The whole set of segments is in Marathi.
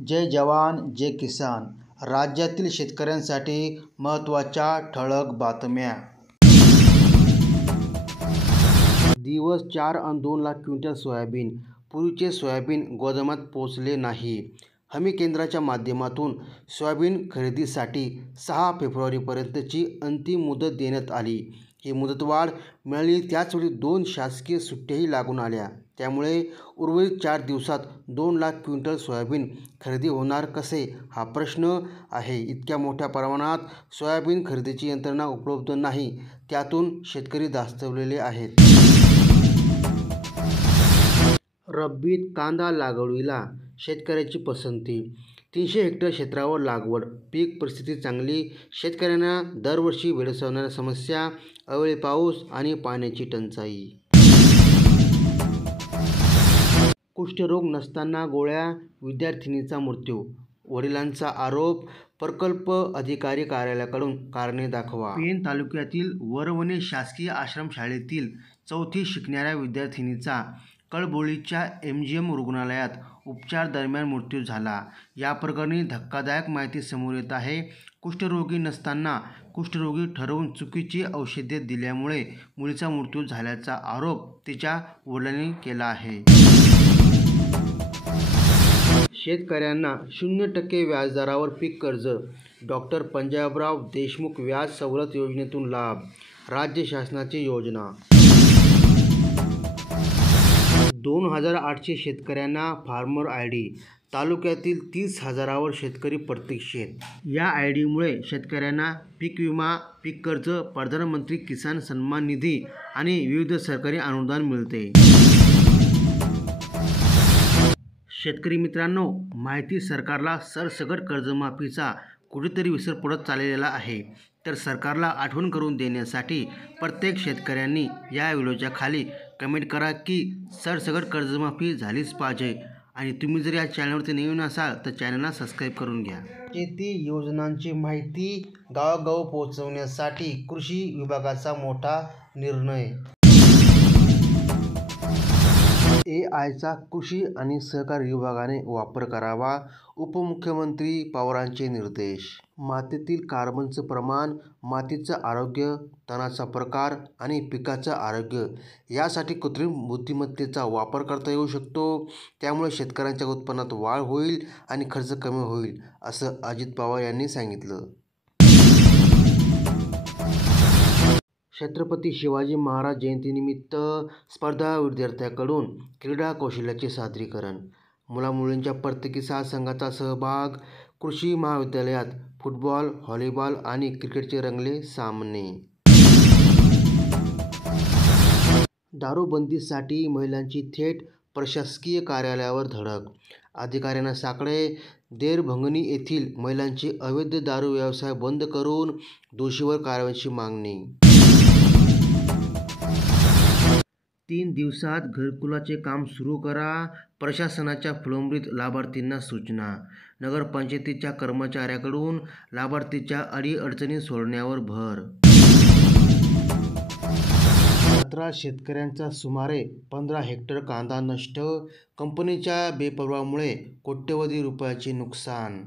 जय जवान जय किसान. राज्यातील शेतकऱ्यांसाठी महत्त्वाच्या ठळक बातम्या. दिवस 4 अन् 2 लाख क्विंटल सोयाबीन. पूर्वीचे सोयाबीन गोदामात पोहोचले नाही. हमी केंद्राच्या माध्यमातून सोयाबीन खरेदीसाठी 6 फेब्रुवारीपर्यंतची अंतिम मुदत देण्यात आली. ही मुदतवाढ मिळाली त्याचवेळी 2 शासकीय सुट्ट्याही लागून आल्या. त्यामुळे उर्वरित 4 दिवसात 2 लाख क्विंटल सोयाबीन खरेदी होणार कसे हा प्रश्न आहे. इतक्या मोठ्या प्रमाणात सोयाबीन खरेदीची यंत्रणा उपलब्ध नाही, त्यातून शेतकरी धास्तावलेले आहेत. रब्बीत कांदा लागवडीला शेतकऱ्याची पसंती. 300 हेक्टर क्षेत्रावर लागवड. पीक परिस्थिती चांगली. शेतकऱ्यांना दरवर्षी भेडसावणाऱ्या समस्या: अवेळी पाऊस आणि पाण्याची टंचाई. कुष्ठरोग नसताना गोळ्या, विद्यार्थिनीचा मृत्यू. वडिलांचा आरोप. प्रकल्प अधिकारी कार्यालयाकडून कारणे दाखवा. पेण तालुक्यातील वरवणे शासकीय आश्रमशाळेतील 4थी शिकणाऱ्या विद्यार्थिनीचा कळंबोलीच्या MGM रुग्णालयात उपचार दरम्यान मृत्यू झाला. या प्रकरणी धक्कादायक माहिती समोर येत आहे. कुष्ठरोगी नसताना कुष्ठरोगी ठरवून चुकीची औषधे दिल्यामुळे मुलीचा मृत्यू झाल्याचा आरोप तिच्या वडिलांनी केला आहे. शेतकऱ्यांना 0% व्याजदरावर पीक कर्ज. डॉ. पंजाबराव देशमुख व्याज सवलत योजनेतून लाभ. राज्य शासनाची योजना. 2800 शेतकऱ्यांना फार्मर आयडी. तालुक्यातील 30,000वर शेतकरी प्रतीक्षेत. या आयडीमुळे शेतकऱ्यांना पीक विमा, पीक कर्ज, प्रधानमंत्री किसान सन्मान निधी आणि विविध सरकारी अनुदान मिळते. शेतकरी मित्रांनो, माहिती सरकारला सरसकट कर्जमाफीचा कुठेतरी विसर पडत चाललेला आहे. तर सरकारला आठवण करून देण्यासाठी प्रत्येक शेतकऱ्यांनी या व्हिडिओच्या खाली कमेंट करा की सरसकट कर्जमाफी झालीच पाहिजे. आणि तुम्ही जर या चॅनलवरती नवीन असाल तर चॅनलला सबस्क्राईब करून घ्या. शेती योजनांची माहिती गावोगाव पोहोचवण्यासाठी कृषी विभागाचा मोठा निर्णय. AIचा कृषी आणि सहकार विभागाने वापर करावा. उपमुख्यमंत्री पवारांचे निर्देश. मातीतील कार्बनचं प्रमाण, मातीचं आरोग्य, तणाचा प्रकार आणि पिकाचं आरोग्य यासाठी कृत्रिम बुद्धिमत्तेचा वापर करता येऊ शकतो. त्यामुळे शेतकऱ्यांच्या उत्पन्नात वाढ होईल आणि खर्च कमी होईल, असं अजित पवार यांनी सांगितलं. छत्रपती शिवाजी महाराज जयंतीनिमित्त स्पर्धा. विद्यार्थ्यांकडून क्रीडा कौशल्याचे सादरीकरण. मुलामुलींच्या प्रत्येकी 6 संघांचा सहभाग. कृषी महाविद्यालयात फुटबॉल, व्हॉलीबॉल आणि क्रिकेटचे रंगले सामने. दारूबंदीसाठी महिलांची थेट प्रशासकीय कार्यालयावर धडक. अधिकाऱ्यांना साकडे. देरभंगनी येथील महिलांची अवैध दारू व्यवसाय बंद करून दोषींवर कारवाईची मागणी. 3 दिवसात घरकुलाचे काम सुरू करा. प्रशासनाच्या फुलंब्रीत लाभार्थींना सूचना. नगरपंचायतीच्या कर्मचाऱ्यांकडून लाभार्थींच्या अडीअडचणी सोडवण्यावर भर. 17 शेतकऱ्यांचा सुमारे 15 हेक्टर कांदा नष्ट. कंपनीच्या बेपर्वाईमुळे कोट्यवधी रुपयांचे नुकसान.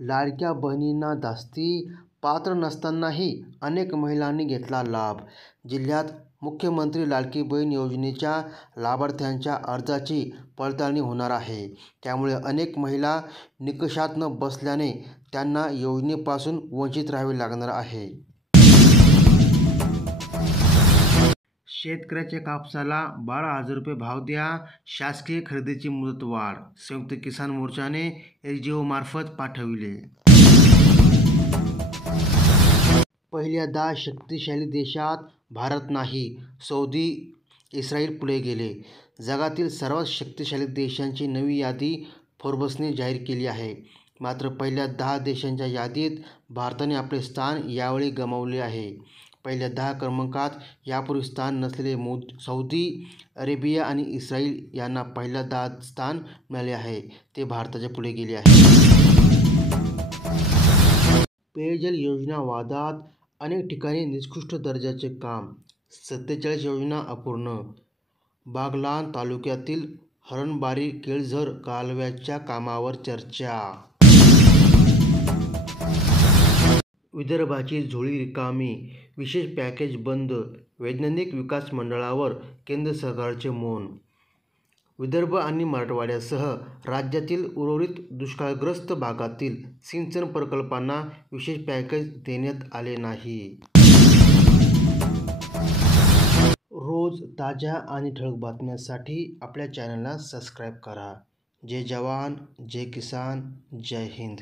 लाडक्या बहिणींना धास्ती. पात्र नसतानाही अनेक महिलांनी घेतला लाभ. जिल्ह्यात मुख्यमंत्री लाडकी बहीण योजनेच्या लाभार्थ्यांच्या अर्जाची पडताळणी होणार आहे. त्यामुळे अनेक महिला निकषात न बसल्याने त्यांना योजनेपासून वंचित राहावे लागणार आहे. शेतकऱ्याच्या कापसाला 12,000 रुपये भाव द्या. शासकीय खरेदीची मुदतवाढ. संयुक्त किसान मोर्चाने LGO मार्फत पाठविले. पहिल्या 10 शक्तिशाली देशात भारत नाही. सौदी, इस्रायल पुढे गेले. जगातील सर्वात शक्तिशाली देशांची नवी यादी फोर्ब्सने जाहीर केली आहे. मात्र पहिल्या 10 देशांच्या यादीत भारताने आपले स्थान यावेळी गमावले आहे. पहिल्या 10 क्रमांकात यापूर्वी स्थान नसलेले सौदी अरेबिया आणि इस्रायल यांना पहिल्या 10 स्थान मिळाले आहे. ते भारताच्या पुढे गेले आहे. पेयजल योजना वादात. अनेक ठिकाणी निकृष्ट दर्जाचे काम. 47 योजना अपूर्ण. बागलाण तालुक्यातील हरणबारी केळझर कालव्याच्या कामावर चर्चा. विदर्भाची झोळी रिकामी, विशेष पॅकेज बंद, वैज्ञानिक विकास मंडळावर केंद्र सरकारचे मौन. विदर्भ आणि मराठवाड्यासह राज्यातील उर्वरित दुष्काळग्रस्त भागातील सिंचन प्रकल्पांना विशेष पॅकेज देण्यात आले नाही. रोज ताज्या आणि ठळक बातम्यांसाठी आपल्या चॅनलला सबस्क्राईब करा. जय जवान, जय किसान, जय हिंद.